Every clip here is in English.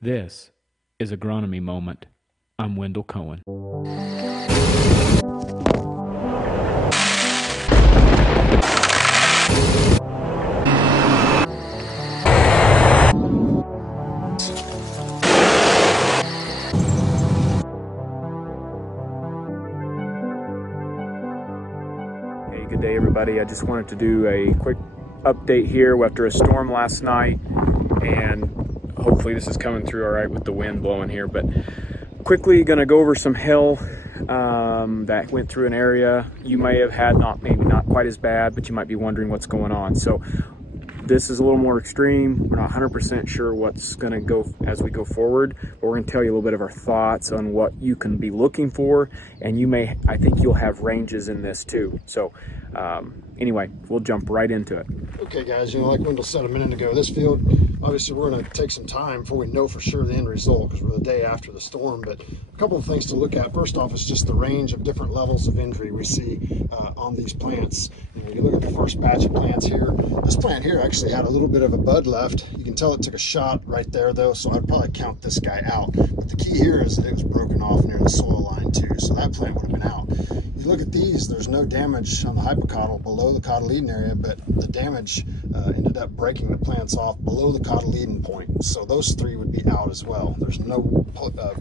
This is Agronomy Moment. I'm Wendell Cohen. Hey, good day everybody. I just wanted to do a quick update here after a storm last night, and hopefully this is coming through all right with the wind blowing here, but quickly gonna go over some hail that went through an area you may have had, maybe not quite as bad, but you might be wondering what's going on. So this is a little more extreme. We're not 100% sure what's gonna go as we go forward, but we're gonna tell you a little bit of our thoughts on what you can be looking for, and I think you'll have ranges in this too. So anyway, we'll jump right into it. Okay guys, like Wendell said a minute ago, this field, obviously we're going to take some time before we know for sure the end result because we're the day after the storm, but a couple of things to look at. First off is just the range of different levels of injury we see on these plants. You look at the first batch of plants here. This plant here actually had a little bit of a bud left. You can tell it took a shot right there though, so I'd probably count this guy out. But the key here is that it was broken off near the soil line too, so that plant would have been out. You look at these, there's no damage on the hypocotyl below the cotyledon area, but the damage ended up breaking the plants off below the cotyledon point. So those three would be out as well. There's no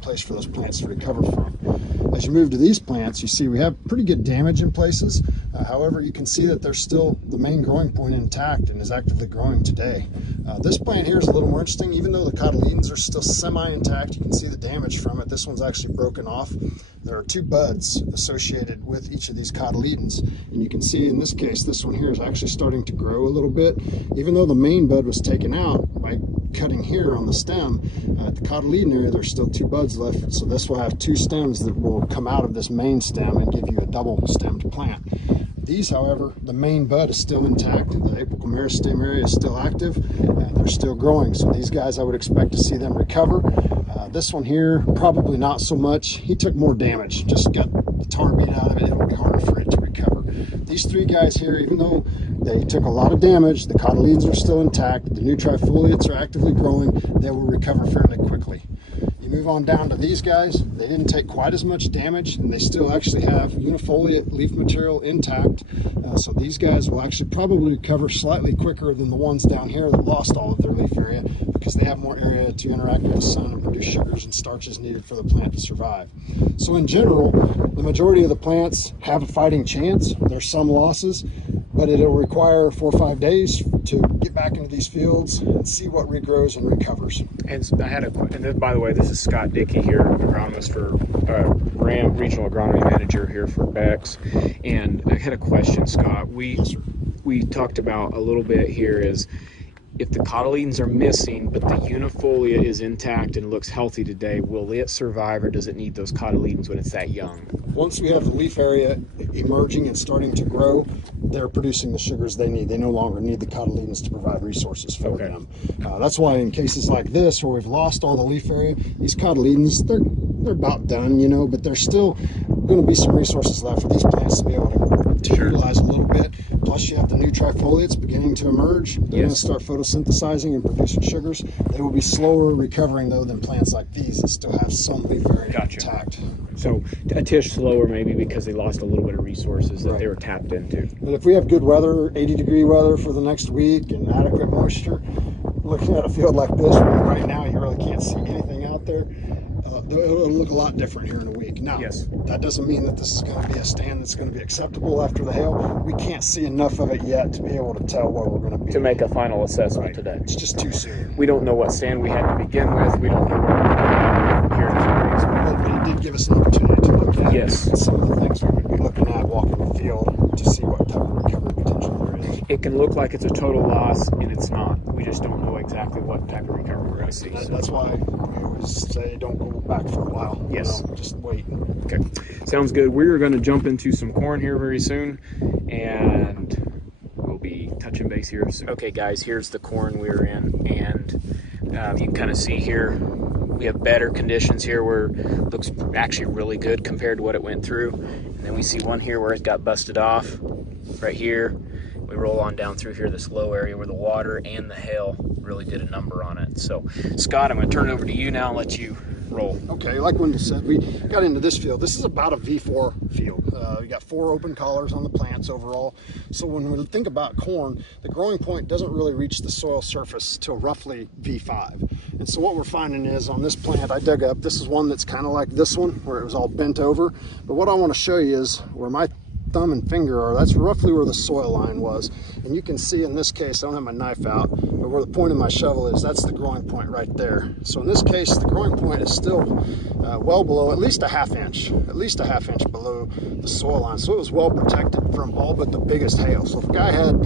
place for those plants to recover from. As you move to these plants, you see we have pretty good damage in places. However, you can see that there's still the main growing point intact and is actively growing today. This plant here is a little more interesting. Even though the cotyledons are still semi-intact, you can see the damage from it. This one's actually broken off. There are two buds associated with each of these cotyledons, and you can see in this case, this one here is actually starting to grow a little bit. Even though the main bud was taken out by cutting here on the stem, at the cotyledon area, there's still two buds left. So this will have two stems that will come out of this main stem and give you a double-stemmed plant. These, however, the main bud is still intact. The apical meristem area is still active, and they're still growing. So these guys, I would expect to see them recover. This one here, probably not so much. He took more damage, just got the tar beat out of it. It'll be harder for it to recover. These three guys here, even though they took a lot of damage, the cotyledons are still intact, the new trifoliates are actively growing, they will recover fairly quickly. You move on down to these guys, they didn't take quite as much damage, and they still actually have unifoliate leaf material intact. So these guys will actually probably recover slightly quicker than the ones down here that lost all of their leaf area, because they have more area to interact with the sun and produce sugars and starches needed for the plant to survive. So in general, the majority of the plants have a fighting chance. There's some losses, but it'll require 4 or 5 days to get back into these fields and see what regrows and recovers. And I had and by the way, this is Scott Dickey here, agronomist for Regional Agronomy Manager here for Beck's. And I had a question, Scott. Yes, sir. We talked about a little bit here is if the cotyledons are missing, but the unifolia is intact and looks healthy today, will it survive, or does it need those cotyledons when it's that young? Once we have the leaf area emerging and starting to grow, they're producing the sugars they need. They no longer need the cotyledons to provide resources for them. That's why in cases like this, where we've lost all the leaf area, these cotyledons, they're about done, but there's still going to be some resources left for these plants to be able to utilize a little bit. Plus you have the new trifoliates beginning to emerge. They're going to start photosynthesizing and producing sugars. They will be slower recovering though than plants like these that still have some leaf area intact. So a tish slower maybe because they lost a little bit of resources that they were tapped into. But if we have good weather, 80-degree weather for the next week and adequate moisture, looking at a field like this, where right now you really can't see anything out there, it'll look a lot different here in a week. Now, that doesn't mean that this is going to be a stand that's going to be acceptable after the hail. We can't see enough of it yet to be able to tell where we're going to be. To make a final assessment today. It's just too soon. We don't know what stand we had to begin with. We don't know where we're going here in 2 days. But it did give us an opportunity to look at some of the things we would be looking at walking the field to see what type of recovery potential there is. It can look like it's a total loss, and it's not. We just don't know exactly what type of recovery we're going to see. That's why we always say don't go back for a while. Just wait. Okay, sounds good. We're going to jump into some corn here very soon, and we'll be touching base here soon. Okay, guys, here's the corn we're in, and you can kind of see here we have better conditions here where it looks actually really good compared to what it went through. And then we see one here where it got busted off right here. we roll on down through here, this low area where the water and the hail really did a number on it. So Scott, I'm going to turn it over to you now and let you roll. Okay, like Wendell said, we got into this field. This is about a V4 field. We got 4 open collars on the plants overall. So when we think about corn, the growing point doesn't really reach the soil surface till roughly V5. And so what we're finding is on this plant I dug up, this is one that's kind of like this one where it was all bent over. But what I want to show you is where my thumb and finger are, that's roughly where the soil line was. And you can see in this case, I don't have my knife out, but where the point of my shovel is, that's the growing point right there. So in this case, the growing point is still well below, at least a half inch below the soil line. So it was well protected from all but the biggest hail. So if a guy had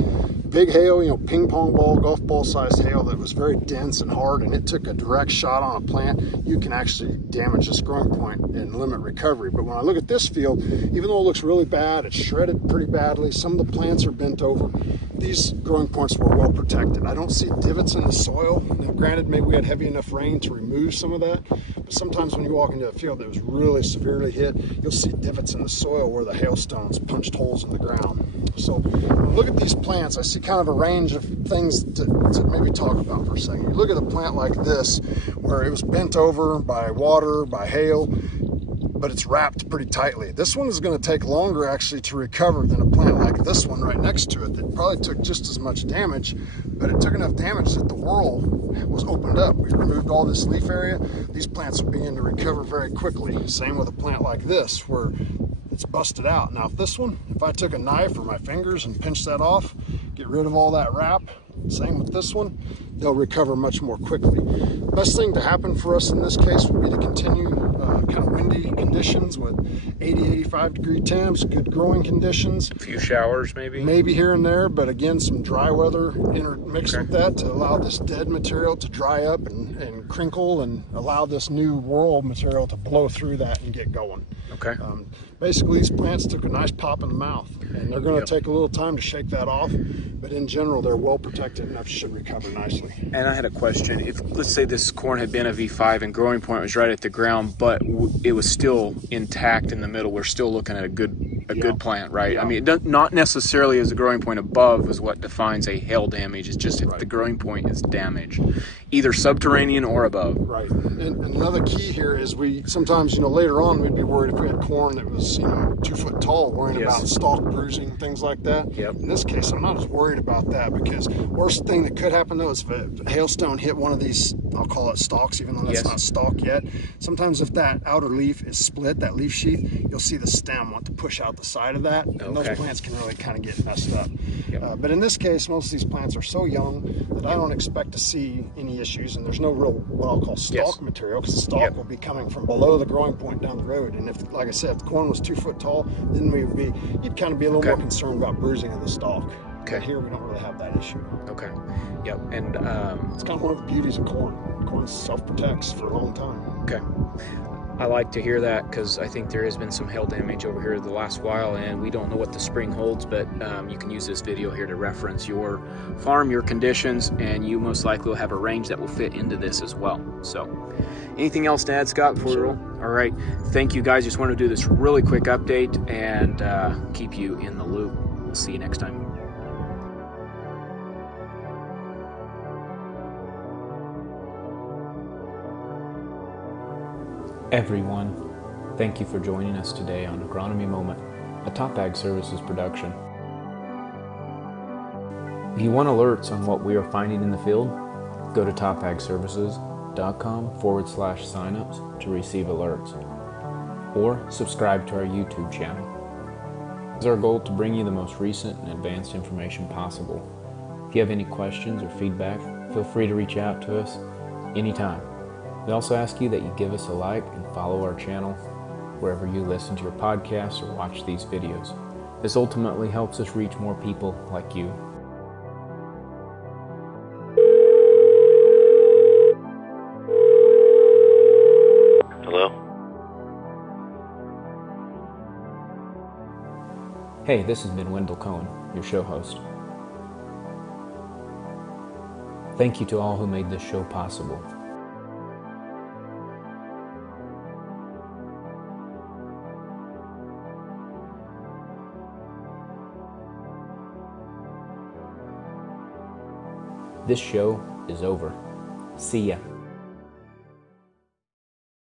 big hail, you know, ping pong ball, golf ball sized hail that was very dense and hard, and it took a direct shot on a plant, you can actually damage this growing point and limit recovery. But when I look at this field, even though it looks really bad, it's shredded pretty badly, some of the plants are bent over, these growing points were well protected. I don't see divots in the soil. Now, granted, maybe we had heavy enough rain to remove some of that, but sometimes when you walk into a field that was really severely hit, you'll see divots in the soil where the hailstones punched holes in the ground. So when I look at these plants, I see kind of a range of things to maybe talk about for a second. You look at a plant like this, where it was bent over by water, by hail, but it's wrapped pretty tightly. This one is going to take longer actually to recover than a plant like this one right next to it that probably took just as much damage, but it took enough damage that the whorl was opened up. We removed all this leaf area. These plants will begin to recover very quickly. Same with a plant like this where it's busted out. Now if I took a knife or my fingers and pinched that off, get rid of all that wrap, same with this one, they'll recover much more quickly. The best thing to happen for us in this case would be to continue kind of windy conditions with 80-85 degree temps, good growing conditions. A few showers maybe? Maybe here and there, but again, some dry weather intermixed with that to allow this dead material to dry up and crinkle and allow this new whorl material to blow through that and get going. Okay. Basically, these plants took a nice pop in the mouth, and they're going to take a little time to shake that off, but in general, they're well protected enough, should recover nicely. And I had a question. If, let's say this corn had been a V5 and growing point was right at the ground, but it was still intact in the middle, we're still looking at a good plant, right? Yeah. I mean, not necessarily as the growing point above is what defines a hail damage. It's just if the growing point is damaged, either subterranean or above. Right. And another key here is we sometimes, later on we'd be worried if we had corn that was, 2 foot tall, worrying about stalk bruising, things like that. Yep. In this case, I'm not as worried about that, because worst thing that could happen though is if a hailstone hit one of these, I'll call it stalks, even though that's not stalk yet. Sometimes if that outer leaf is split, that leaf sheath, you'll see the stem want to push out the side of that, and those plants can really kind of get messed up. Yep. But in this case, most of these plants are so young that I don't expect to see any issues, and there's no real what I'll call stalk material, because the stalk will be coming from below the growing point down the road. And if, like I said, if the corn was 2 foot tall, then you'd kind of be a little more concerned about bruising of the stalk. Okay. But here we don't really have that issue. Okay. Yep. And it's kind of one of the beauties of corn. Corn self-protects for a long time. Okay. I like to hear that, because I think there has been some hail damage over here the last while, and we don't know what the spring holds, but you can use this video here to reference your farm, your conditions, and you most likely will have a range that will fit into this as well. So anything else to add, Scott, before we roll? All right. Thank you, guys. Just wanted to do this really quick update and keep you in the loop. We'll see you next time. Everyone, thank you for joining us today on Agronomy Moment, a Top Ag Services production. If you want alerts on what we are finding in the field, go to topagservices.com/signups to receive alerts, or subscribe to our YouTube channel. It's our goal to bring you the most recent and advanced information possible. If you have any questions or feedback, feel free to reach out to us anytime. We also ask you that you give us a like and follow our channel wherever you listen to your podcasts or watch these videos. This ultimately helps us reach more people like you. Hello? Hey, this has been Wendell Cohen, your show host. Thank you to all who made this show possible. This show is over. See ya.